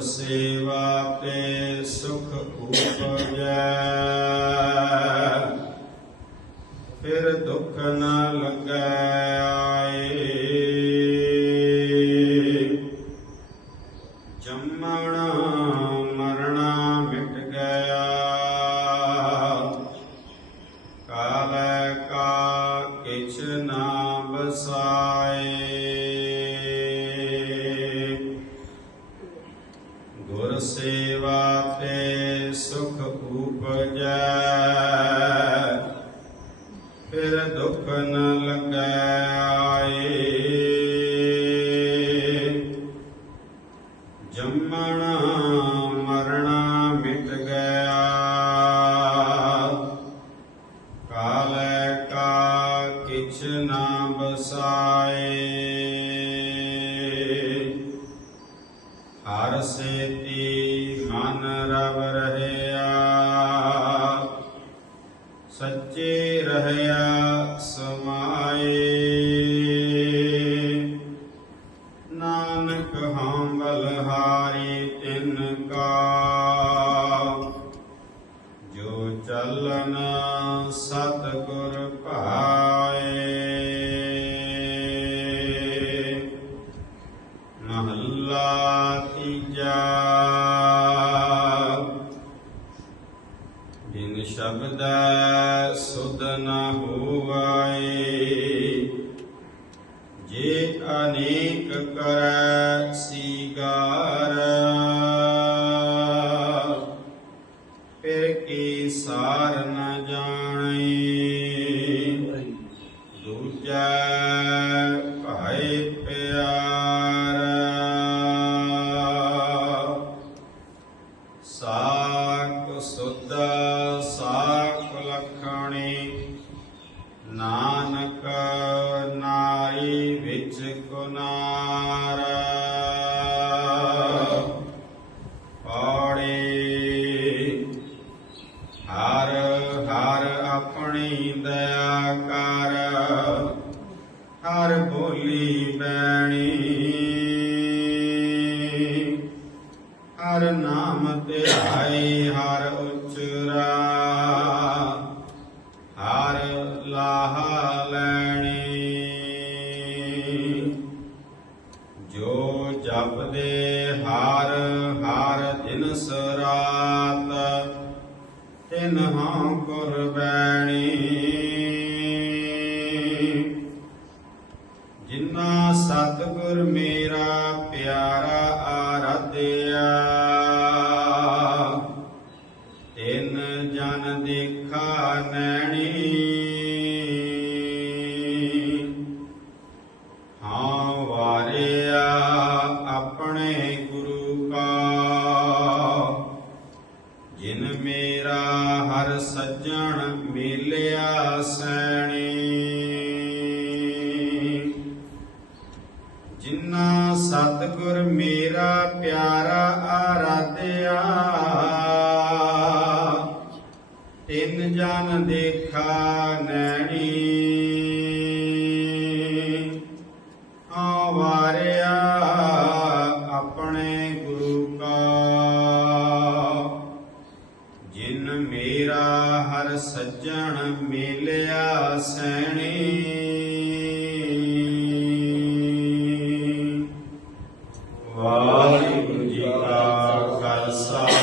ਗੁਰ ਸੇਵਾ ਤੇ ਸੁਖ ਉਪਜੈ। ਫਿਰ ਦੁੱਖ ਨਾ ਲੱਗੈ। ਜੰਮਣਾ ਮਰਣਾ ਮਿਟ ਗਿਆ। ਕਾਲੈ ਕਾ ਕਿਛ ਨਾ ਬਸਾਏ ਹਰ ਸੇਤੀ ਮਨ ਰਵ ਰਹੇ। ਚਲਨ ਸਤਿਗੁਰ ਭਾਏ ਮਹੱਲਾ ਤੀਜਾ। ਜਿਨ ਸ਼ਬਦ ਸੁਧ ਨ ਹੋਵਾਏ। ਜੇ ਅਨੇਕ ਕਰੈ ਕੀ ਸਾਰ ਨ ਜਾਣੈ। ਦੂਜੈ ਭਾਈ ਪਿਆਰ। ਸਾਕ ਸੁਧ ਸਾਕ ਲਖਣੀ ਨਾਨਕ ਦਇਆ ਕਰ ਹਰ ਬੋਲੀ ਬੈਣੀ ਹਰ ਨਾਮ ਧਿਆਈ ਹਰ ਉਚਰਾ, ਹਰ ਲਾਹ ਲੈਣੀ। ਜੋ ਜਪਦੇ ਹਰ ਹਰ ਦਿਨ ਸਰਾਤ ਤਿਨ ਹਾਂ ਕੁਰਬੈਣੀ ਸਤਿਗੁਰ ਮੇਰਾ ਪਿਆਰਾ ਆਰਾਧਿਆ। ਤਿੰਨ ਜਨ ਦੇਖਾ ਨੈਣੀ ਤਿੰਨ ਜਨ ਦੇਖਾ ਨੈਣੀ। ਆਵਾਰਿਆ ਆਪਣੇ ਗੁਰੂ ਕਾ। ਜਿਨ ਮੇਰਾ ਹਰ ਸੱਜਣ ਮਿਲਿਆ ਸੈਣੀ। ਵਾਹਿਗੁਰੂ ਜੀ ਕਾ ਖਾਲਸਾ।